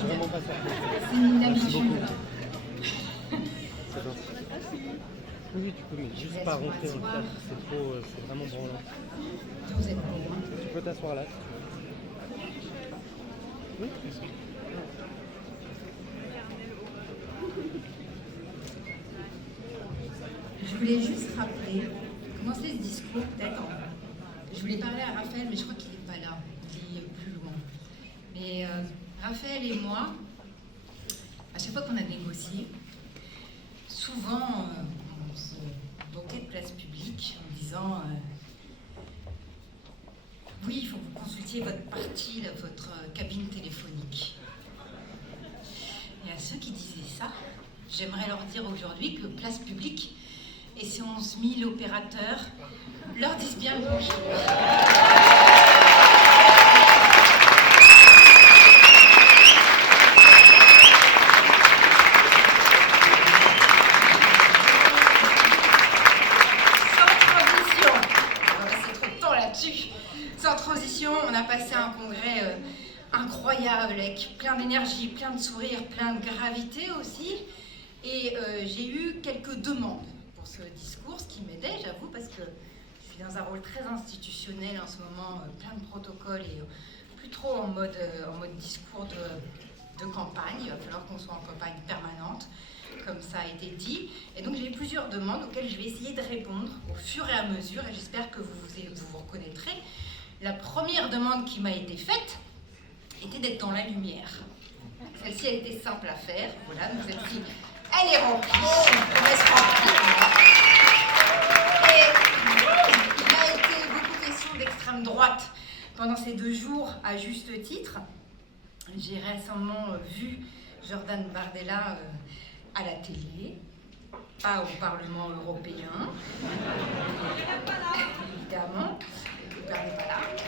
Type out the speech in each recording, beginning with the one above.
faut vraiment pas sortir. C'est une Merci habitude. beaucoup. C'est gentil. Oui, tu peux, mais juste pas rentrer dans le cadre, c'est trop, c'est vraiment branlant. Vous êtes bon. Tu peux t'asseoir là. Oui, Je voulais juste rappeler, commencer ce discours peut-être. Je voulais parler à Raphaël, mais je crois qu'il n'est pas là, il est plus loin. Mais Raphaël et moi, à chaque fois qu'on a négocié, souvent on se moquait de place publique en disant oui, il faut que vous consultiez votre parti, votre cabine téléphonique. Et à ceux qui disaient ça, j'aimerais leur dire aujourd'hui que place publique et ces 11 000 opérateurs leur disent bien le bonjour. Sans transition, on a passé un congrès incroyable, avec plein d'énergie, plein de sourires, plein de gravité aussi. Et j'ai eu quelques demandes pour ce discours, ce qui m'aidait, j'avoue, parce que je suis dans un rôle très institutionnel en ce moment, plein de protocoles et plus trop en mode discours de campagne. Il va falloir qu'on soit en campagne permanente, comme ça a été dit. Et donc j'ai eu plusieurs demandes auxquelles je vais essayer de répondre au fur et à mesure, et j'espère que vous reconnaîtrez. La première demande qui m'a été faite était d'être dans la lumière. Celle-ci a été simple à faire. Voilà, donc celle-ci, elle est remplie. Promesse remplie. Et il a été beaucoup question d'extrême droite pendant ces 2 jours, à juste titre. J'ai récemment vu Jordan Bardella à la télé, pas au Parlement européen, évidemment. N'est pas là.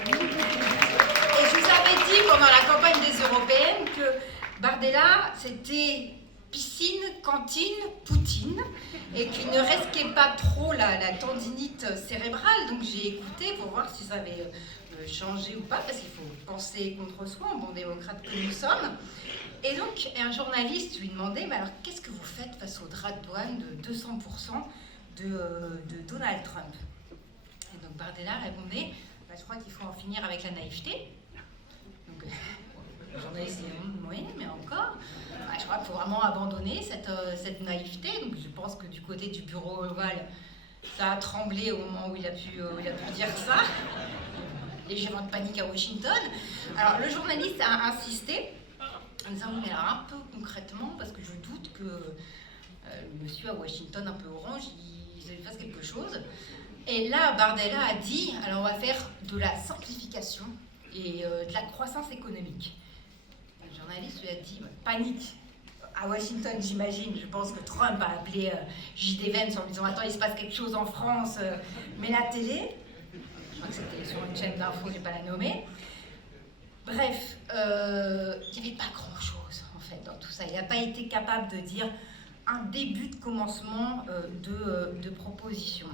Et je vous avais dit pendant la campagne des européennes que Bardella, c'était piscine, cantine, Poutine, et qu'il ne risquait pas trop la tendinite cérébrale. Donc j'ai écouté pour voir si ça avait changé ou pas, parce qu'il faut penser contre soi, en bon démocrate que nous sommes. Et donc un journaliste lui demandait, mais alors qu'est-ce que vous faites face au droit de douane de 200% de Donald Trump? Et donc Bardella répondait, je crois qu'il faut en finir avec la naïveté. Donc, le journaliste dit, oui, mais encore. Je crois qu'il faut vraiment abandonner cette naïveté. Donc je pense que du côté du bureau ovale, ça a tremblé au moment où il a pu dire ça. Légèrement de panique à Washington. Alors le journaliste a insisté en disant, mais alors un peu concrètement, parce que je doute que le monsieur à Washington, un peu orange, il fasse quelque chose. Et là, Bardella a dit, alors on va faire de la simplification et de la croissance économique. Le journaliste lui a dit, panique. À Washington, j'imagine, je pense que Trump a appelé J.D. Vance en lui disant, attends, il se passe quelque chose en France, mais la télé, je crois que c'était sur une chaîne d'info, je ne vais pas la nommer. Bref, il n'y avait pas grand-chose, en fait, dans tout ça. Il n'a pas été capable de dire un début de commencement de proposition.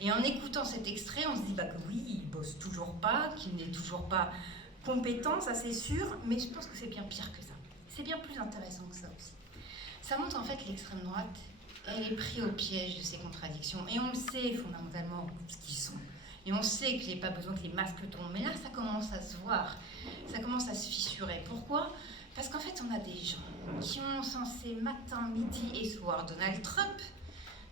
Et en écoutant cet extrait, on se dit que oui, il bosse toujours pas, qu'il n'est toujours pas compétent, ça c'est sûr, mais je pense que c'est bien pire que ça. C'est bien plus intéressant que ça aussi. Ça montre en fait l'extrême droite, elle est prise au piège de ces contradictions. Et on le sait fondamentalement ce qu'ils sont. Et on sait qu'il n'y a pas besoin que les masques tombent. Mais là, ça commence à se voir, ça commence à se fissurer. Pourquoi ? Parce qu'en fait, on a des gens qui ont censé matin, midi et soir Donald Trump,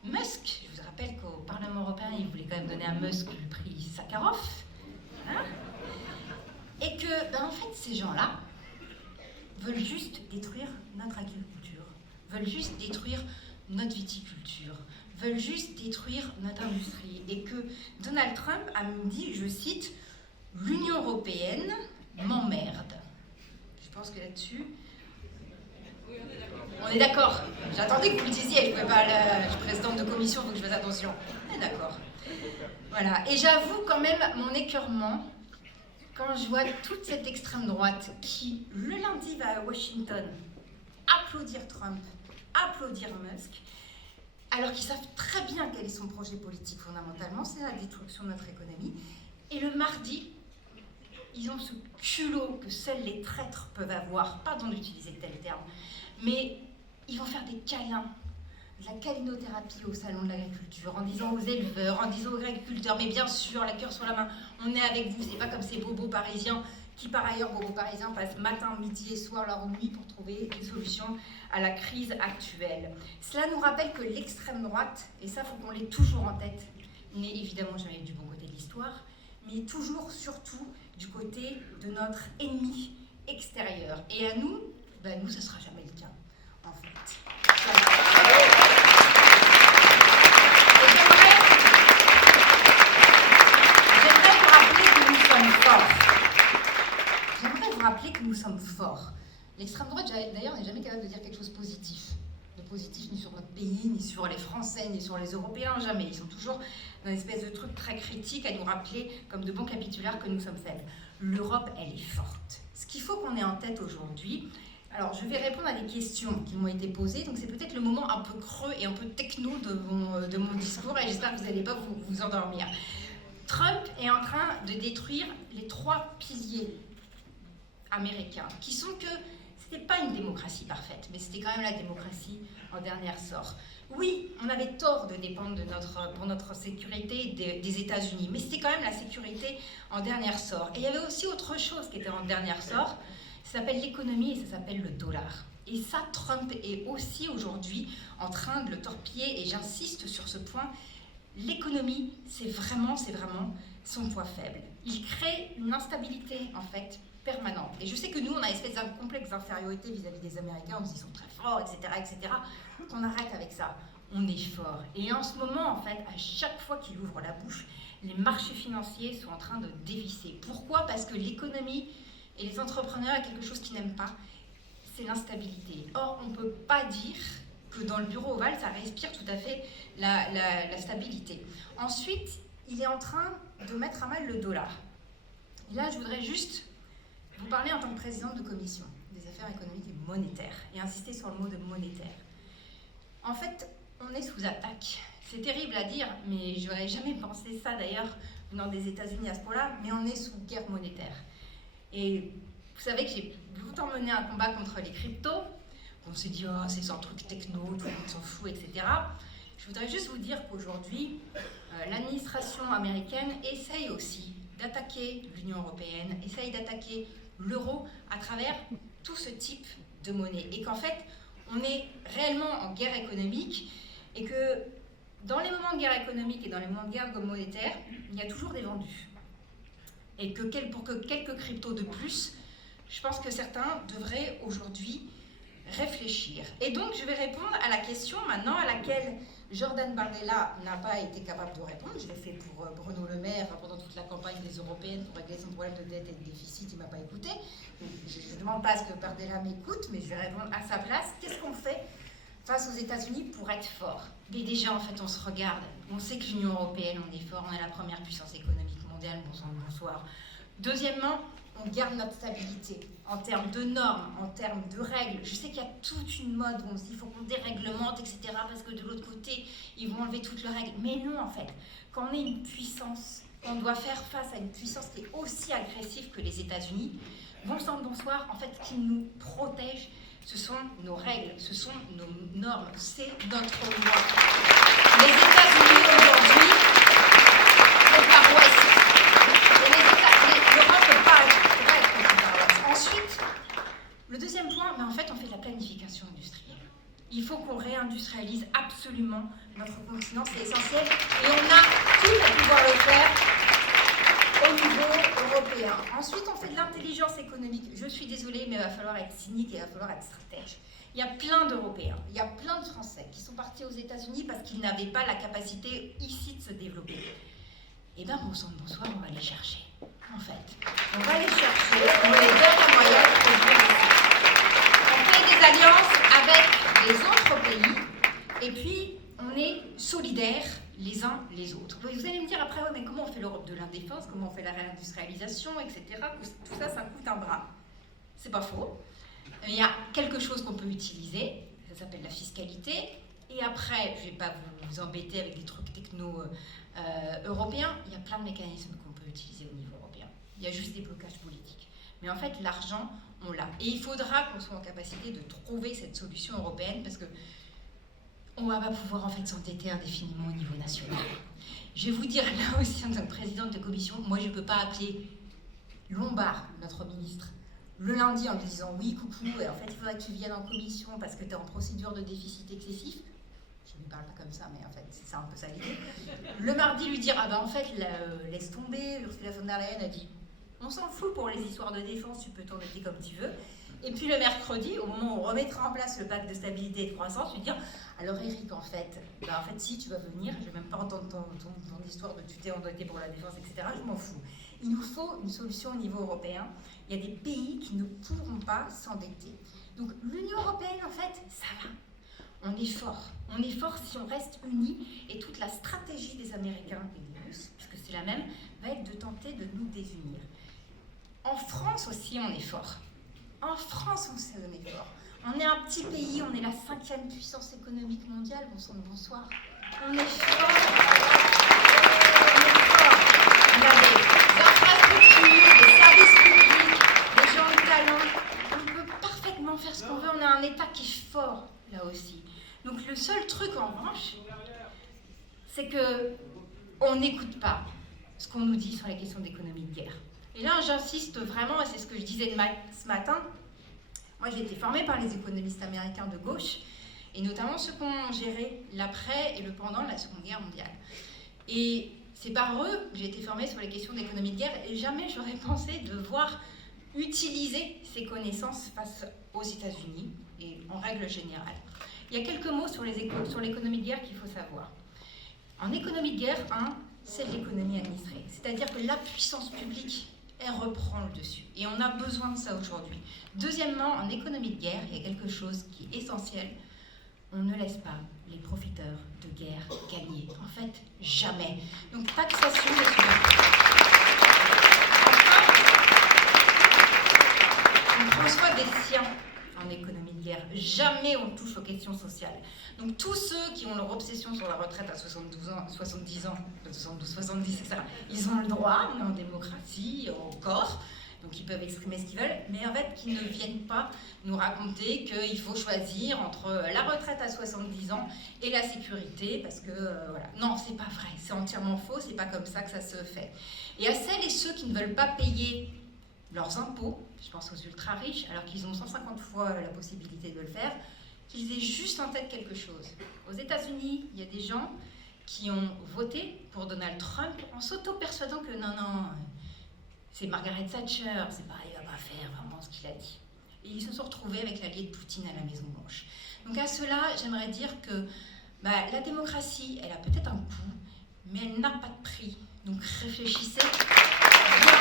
Musk. Je vous rappelle qu'au Parlement européen, ils voulaient quand même donner à Musk le prix Sakharov. Hein, et que, en fait, ces gens-là veulent juste détruire notre agriculture, veulent juste détruire notre viticulture, veulent juste détruire notre industrie. Et que Donald Trump a même dit, je cite, « L'Union européenne m'emmerde ». Je pense que là-dessus, on est d'accord. J'attendais que vous le disiez, je ne pouvais pas, je suis présidente de commission, il faut que je fasse attention. On est d'accord. Voilà. Et j'avoue quand même mon écœurement quand je vois toute cette extrême droite qui, le lundi, va à Washington applaudir Trump, applaudir Musk, alors qu'ils savent très bien quel est son projet politique fondamentalement, c'est la destruction de notre économie. Et le mardi, ils ont ce culot que seuls les traîtres peuvent avoir, pardon d'utiliser tel terme, mais ils vont faire des câlins, de la câlinothérapie au salon de l'agriculture, en disant aux éleveurs, en disant aux agriculteurs, mais bien sûr, la cœur sur la main, on est avec vous, c'est pas comme ces bobos parisiens qui par ailleurs, bobos parisiens, passent matin, midi et soir leur nuit pour trouver des solutions à la crise actuelle. Cela nous rappelle que l'extrême droite, et ça faut qu'on l'ait toujours en tête, n'est évidemment jamais du bon côté de l'histoire, mais toujours, surtout, du côté de notre ennemi extérieur. Et à nous, nous, ça ne sera jamais le cas, en fait. Voilà. Et j'aimerais vous rappeler que nous sommes forts. J'aimerais vous rappeler que nous sommes forts. L'extrême droite, d'ailleurs, n'est jamais capable de dire quelque chose de positif ni sur notre pays, ni sur les Français, ni sur les Européens, jamais. Ils sont toujours dans une espèce de truc très critique à nous rappeler, comme de bons capitulaires, que nous sommes faibles. L'Europe, elle est forte. Ce qu'il faut qu'on ait en tête aujourd'hui, alors je vais répondre à des questions qui m'ont été posées, donc c'est peut-être le moment un peu creux et un peu techno de mon discours, et j'espère que vous n'allez pas vous endormir. Trump est en train de détruire les 3 piliers américains, qui sont que c'était pas une démocratie parfaite, mais c'était quand même la démocratie en dernier ressort. Oui, on avait tort de dépendre pour notre sécurité des États-Unis, mais c'était quand même la sécurité en dernier ressort. Et il y avait aussi autre chose qui était en dernier ressort, ça s'appelle l'économie et ça s'appelle le dollar. Et ça, Trump est aussi aujourd'hui en train de le torpiller, et j'insiste sur ce point, l'économie, c'est vraiment son point faible. Il crée une instabilité, en fait, permanente. Et je sais que nous, on a une espèce d'un complexe d'infériorité vis-à-vis des Américains, on se dit qu'ils sont très forts, etc. Qu'on arrête avec ça. On est fort. Et en ce moment, en fait, à chaque fois qu'il ouvre la bouche, les marchés financiers sont en train de dévisser. Pourquoi ? Parce que l'économie et les entrepreneurs, il y a quelque chose qu'ils n'aiment pas, c'est l'instabilité. Or, on ne peut pas dire que dans le bureau ovale, ça respire tout à fait la stabilité. Ensuite, il est en train de mettre à mal le dollar. Et là, je voudrais juste vous parler en tant que présidente de commission des affaires économiques et monétaires, et insister sur le mot de monétaire. En fait, on est sous attaque. C'est terrible à dire, mais je n'aurais jamais pensé ça d'ailleurs venant des États-Unis à ce point-là, mais on est sous guerre monétaire. Et vous savez que j'ai longtemps mené un combat contre les cryptos. On s'est dit, oh, c'est un truc techno, tout le monde s'en fout, etc. Je voudrais juste vous dire qu'aujourd'hui, l'administration américaine essaye aussi d'attaquer l'Union européenne, essaye d'attaquer l'euro à travers tout ce type de monnaie. Et qu'en fait, on est réellement en guerre économique, et que dans les moments de guerre économique et dans les moments de guerre monétaire, il y a toujours des vendus. Et que pour que quelques cryptos de plus, je pense que certains devraient aujourd'hui réfléchir. Et donc, je vais répondre à la question maintenant à laquelle Jordan Bardella n'a pas été capable de répondre. Je l'ai fait pour Bruno Le Maire pendant toute la campagne des Européennes pour régler son problème de dette et de déficit. Il ne m'a pas écouté. Je ne demande pas à ce que Bardella m'écoute, mais je vais répondre à sa place. Qu'est-ce qu'on fait face aux États-Unis pour être fort? Mais déjà, en fait, on se regarde. On sait que l'Union européenne, on est fort. On est la première puissance économique mondiale. Bonsoir. Deuxièmement, on garde notre stabilité en termes de normes, en termes de règles. Je sais qu'il y a toute une mode où on se dit qu'il faut qu'on déréglemente, etc. parce que de l'autre côté, ils vont enlever toutes leurs règles. Mais non, en fait, quand on est une puissance, on doit faire face à une puissance qui est aussi agressive que les États-Unis. Bon sang de bonsoir, en fait, ce qui nous protège, ce sont nos règles, ce sont nos normes, c'est notre loi. Les États-Unis aujourd'hui, c'est par ouest. L'Europe ne peut pas être par ouest. Ensuite, le deuxième point, en fait, on fait de la planification industrielle. Il faut qu'on réindustrialise absolument notre continent, c'est essentiel, et on a tout pour pouvoir le faire au niveau européen. Ensuite, on fait de l'intelligence économique. Je suis désolée, mais il va falloir être cynique et il va falloir être stratège. Il y a plein d'Européens, il y a plein de Français qui sont partis aux États-Unis parce qu'ils n'avaient pas la capacité ici de se développer. Eh bien, bon sang de bonsoir, on va les chercher. En fait, on va les chercher, on les donne les moyens de produire ici. On fait des alliances avec les autres pays, et puis on est solidaires les uns les autres. Donc, vous allez me dire après, ouais, mais comment on fait l'Europe de l'indéfense, comment on fait la réindustrialisation, etc. Tout ça, ça coûte un bras. C'est pas faux. Il y a quelque chose qu'on peut utiliser, ça s'appelle la fiscalité. Et après, je ne vais pas vous embêter avec des trucs techno européens, il y a plein de mécanismes qu'on peut utiliser au niveau européen. il y a juste des blocages politiques. Mais en fait, l'argent, on l'a. Et il faudra qu'on soit en capacité de trouver cette solution européenne parce que on va pas pouvoir en fait s'endetter indéfiniment au niveau national. Je vais vous dire là aussi, en tant que présidente de commission, moi je ne peux pas appeler Lombard, notre ministre, le lundi en lui disant oui, coucou, et en fait il faudrait que tu viennes en commission parce que tu es en procédure de déficit excessif. Je ne lui parle pas comme ça, mais en fait c'est ça un peu ça l'idée. Le mardi lui dire ah ben en fait laisse tomber, Ursula von der Leyen a dit on s'en fout pour les histoires de défense, tu peux t'endetter comme tu veux. Et puis le mercredi, au moment où on remettra en place le pacte de stabilité et de croissance, lui dire alors Eric, en fait, si tu vas venir, je ne vais même pas entendre ton histoire de tu t'es endetté pour la défense, etc. Je m'en fous. Il nous faut une solution au niveau européen. Il y a des pays qui ne pourront pas s'endetter. Donc l'Union européenne, en fait, ça va. On est fort. On est fort si on reste unis. Et toute la stratégie des Américains et des Russes, puisque c'est la même, va être de tenter de nous désunir. En France aussi, on est fort. En France, on s'est donné fort. On est un petit pays, on est la 5e puissance économique mondiale. Bonsoir. On est fort. On a des infrastructures, des services publics, des gens de talent. On peut parfaitement faire ce qu'on veut. On a un État qui est fort, là aussi. Donc le seul truc, en revanche, c'est qu'on n'écoute pas ce qu'on nous dit sur les questions d'économie de guerre. Et là, j'insiste vraiment, et c'est ce que je disais ce matin. Moi, j'ai été formée par les économistes américains de gauche, et notamment ceux qui ont géré l'après et le pendant de la Seconde Guerre mondiale. Et c'est par eux que j'ai été formée sur les questions d'économie de guerre, et jamais j'aurais pensé devoir utiliser ces connaissances face aux États-Unis, et en règle générale. Il y a quelques mots sur l'économie de guerre qu'il faut savoir. En économie de guerre, c'est de l'économie administrée, c'est-à-dire que la puissance publique elle reprend le dessus. Et on a besoin de ça aujourd'hui. Deuxièmement, en économie de guerre, il y a quelque chose qui est essentiel. On ne laisse pas les profiteurs de guerre gagner. En fait, jamais. Donc, taxation des on transforme des siens en économie de guerre. Jamais on touche aux questions sociales. Donc tous ceux qui ont leur obsession sur la retraite à 72 ans, 70 ans, 72, 70, etc., ils ont le droit, on est en démocratie, encore, donc ils peuvent exprimer ce qu'ils veulent, mais en fait qu'ils ne viennent pas nous raconter qu'il faut choisir entre la retraite à 70 ans et la sécurité, parce que voilà. Non, c'est pas vrai, c'est entièrement faux, c'est pas comme ça que ça se fait. Et à celles et ceux qui ne veulent pas payer leurs impôts, je pense aux ultra-riches, alors qu'ils ont 150 fois la possibilité de le faire, qu'ils aient juste en tête quelque chose. Aux États-Unis, il y a des gens qui ont voté pour Donald Trump en s'auto-persuadant que non, c'est Margaret Thatcher, c'est pareil, il ne va pas faire vraiment ce qu'il a dit. Et ils se sont retrouvés avec l'allié de Poutine à la Maison-Blanche. Donc à cela, j'aimerais dire que la démocratie, elle a peut-être un coût, mais elle n'a pas de prix. Donc réfléchissez bien.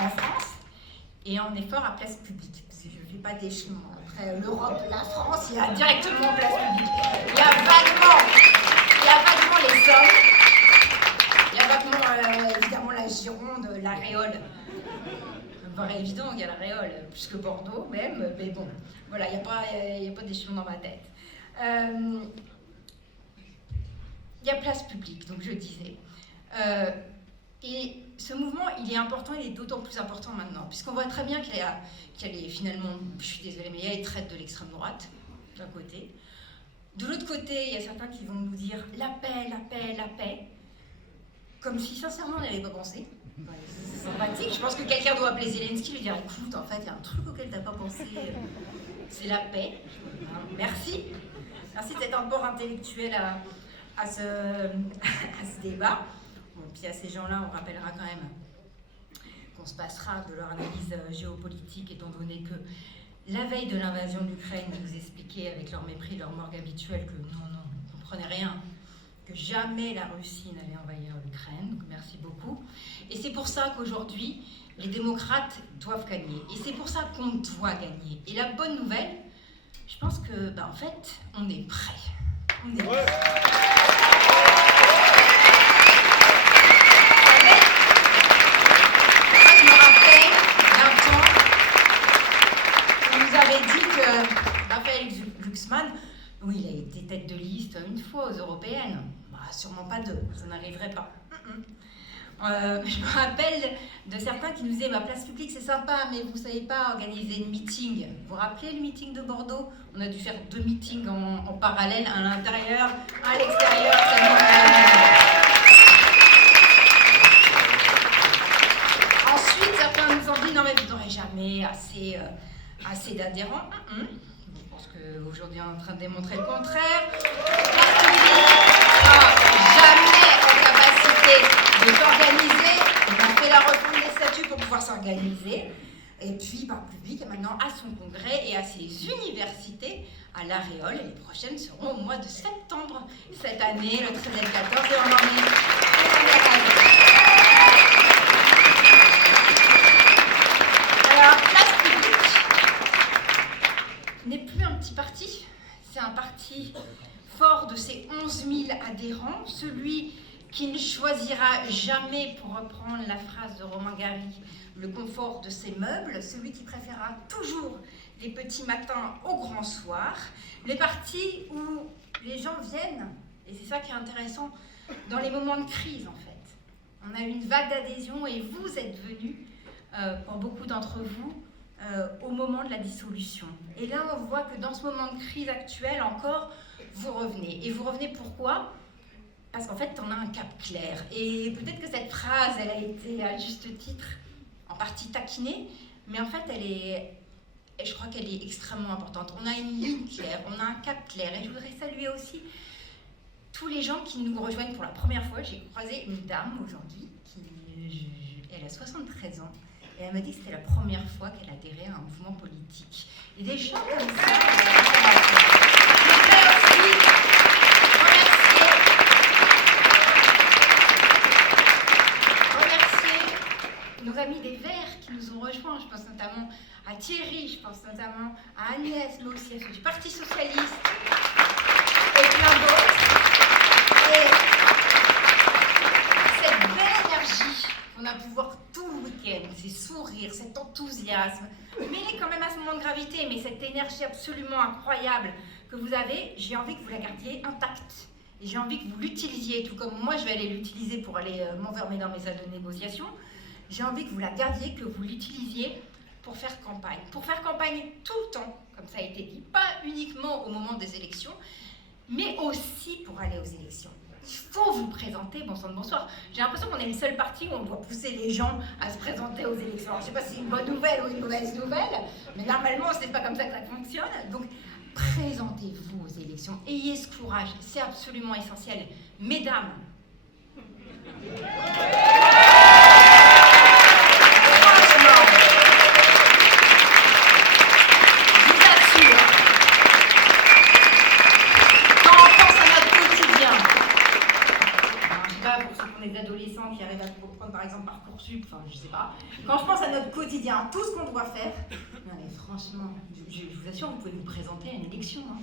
En France et en effort à place publique. Parce que je ne fais pas d'échelon. Après l'Europe, la France, il y a directement place publique. Il y a vaguement les sommes. Il y a vaguement, évidemment, la Gironde, la Réole. Ça me paraît évident, il y a la Réole, plus que Bordeaux même. Mais bon, voilà, il n'y a pas d'échelon dans ma tête. Il y a place publique, donc je disais. Et ce mouvement, il est important, il est d'autant plus important maintenant, puisqu'on voit très bien qu'il y a finalement, je suis désolée, mais il y a les traites de l'extrême droite, d'un côté. De l'autre côté, il y a certains qui vont nous dire la paix, la paix, la paix, comme si sincèrement on n'y avait pas pensé. C'est sympathique, je pense que quelqu'un doit appeler Zelensky et lui dire écoute, en fait, il y a un truc auquel tu n'as pas pensé, c'est la paix. Merci. Merci de cet apport intellectuel à ce débat. Bon, puis à ces gens-là, on rappellera quand même qu'on se passera de leur analyse géopolitique, étant donné que la veille de l'invasion de l'Ukraine, ils nous expliquaient avec leur mépris, leur morgue habituel, que non, on ne comprenait rien, que jamais la Russie n'allait envahir l'Ukraine. Donc merci beaucoup. Et c'est pour ça qu'aujourd'hui, les démocrates doivent gagner. Et c'est pour ça qu'on doit gagner. Et la bonne nouvelle, je pense que, en fait, on est prêt. On est prêt. Dit que Raphaël sûrement pas 2, ça n'arriverait pas. Je me rappelle de certains qui nous disaient bah, place publique c'est sympa, mais vous ne savez pas organiser une meeting. Vous vous rappelez le meeting de Bordeaux? On a dû faire 2 meetings en parallèle, un à l'intérieur, un à l'extérieur. Ensuite, certains nous ont dit non mais vous n'aurez jamais assez d'adhérents. Je pense qu'aujourd'hui on est en train de démontrer le contraire. Jamais en capacité de s'organiser. On a fait la refonte des statuts pour pouvoir s'organiser. Et puis, par le public, maintenant à son congrès et à ses universités à l'Aréole. Et les prochaines seront au mois de septembre cette année, le 13 et le 14. Et on en est alors, Place publique n'est plus un petit parti. C'est un parti fort de ses 11 000 adhérents. Celui qui ne choisira jamais, pour reprendre la phrase de Romain Gary, le confort de ses meubles, celui qui préférera toujours les petits matins au grand soir, les partis où les gens viennent, et c'est ça qui est intéressant, dans les moments de crise en fait. On a eu une vague d'adhésion et vous êtes venus, pour beaucoup d'entre vous, au moment de la dissolution. Et là on voit que dans ce moment de crise actuel encore, vous revenez. Et vous revenez pourquoi ? Parce qu'en fait, on a un cap clair. Et peut-être que cette phrase, elle a été à juste titre, en partie taquinée, mais en fait, je crois qu'elle est extrêmement importante. On a une ligne claire, on a un cap clair. Et je voudrais saluer aussi tous les gens qui nous rejoignent pour la première fois. J'ai croisé une dame aujourd'hui, elle a 73 ans, et elle m'a dit que c'était la première fois qu'elle adhérait à un mouvement politique. Et des gens comme ça, nos amis des Verts qui nous ont rejoints, je pense notamment à Thierry, je pense notamment à Agnès, mais aussi à ceux du Parti Socialiste et plein d'autres. Et cette belle énergie qu'on a pu voir tout le week-end, ces sourires, cet enthousiasme, mêlé quand même à ce moment de gravité, mais cette énergie absolument incroyable que vous avez, j'ai envie que vous la gardiez intacte. Et j'ai envie que vous l'utilisiez, tout comme moi je vais aller l'utiliser pour aller m'enfermer dans mes salles de négociation. J'ai envie que vous la gardiez, que vous l'utilisiez pour faire campagne. Pour faire campagne tout le temps, comme ça a été dit, pas uniquement au moment des élections, mais aussi pour aller aux élections. Il faut vous présenter, bon sang de bonsoir. J'ai l'impression qu'on est le seul parti où on doit pousser les gens à se présenter aux élections. Alors, je ne sais pas si c'est une bonne nouvelle ou une mauvaise nouvelle, mais normalement, ce n'est pas comme ça que ça fonctionne. Donc, présentez-vous aux élections. Ayez ce courage, c'est absolument essentiel. Mesdames, des adolescents qui arrivent à prendre par exemple Parcoursup, enfin je sais pas. Quand je pense à notre quotidien, tout ce qu'on doit faire, non mais franchement, je vous assure, vous pouvez vous présenter à une élection. Hein.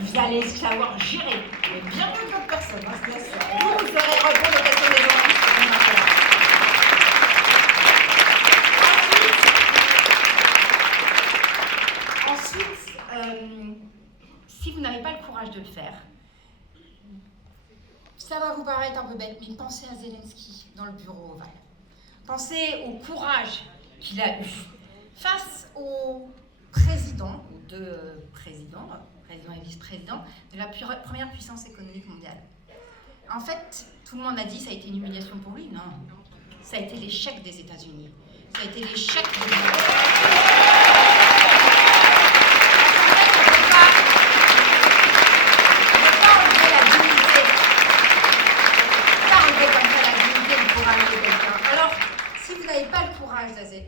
Vous allez savoir gérer, mais bien mieux que d'autres personnes, hein, je vous assure. Vous saurez répondre aux questions des journalistes. Ensuite, si vous n'avez pas le courage de le faire, ça va vous paraître un peu bête, mais pensez à Zelensky dans le bureau ovale. Pensez au courage qu'il a eu face au président, ou deux présidents, président et vice-président, de la première puissance économique mondiale. En fait, tout le monde a dit que ça a été une humiliation pour lui. Non, ça a été l'échec des États-Unis. Ça a été l'échec de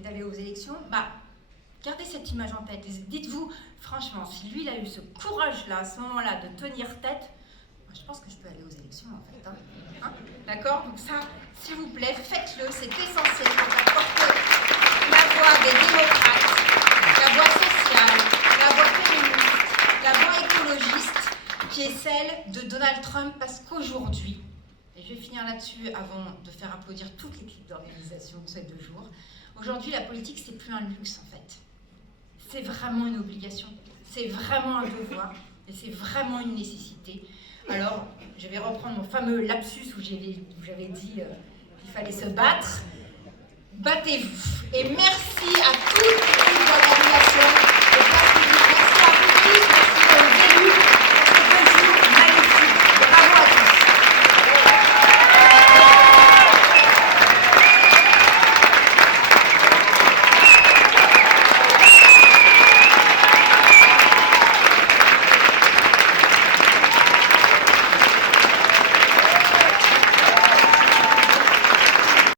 d'aller aux élections, gardez cette image en tête. Dites-vous, franchement, si lui, il a eu ce courage-là, à ce moment-là, de tenir tête, je pense que je peux aller aux élections, en fait. Hein, d'accord? Donc ça, s'il vous plaît, faites-le, c'est essentiel pour faire porter la voix des démocrates, la voix sociale, la voix féministe, la voix écologiste, qui est celle de Donald Trump, parce qu'aujourd'hui, et je vais finir là-dessus avant de faire applaudir toute l'équipe d'organisation de ces 2 jours, aujourd'hui, la politique, c'est plus un luxe, en fait. C'est vraiment une obligation. C'est vraiment un devoir. Et c'est vraiment une nécessité. Alors, je vais reprendre mon fameux lapsus où j'avais dit qu'il fallait se battre. Battez-vous. Et merci à toute l'organisation.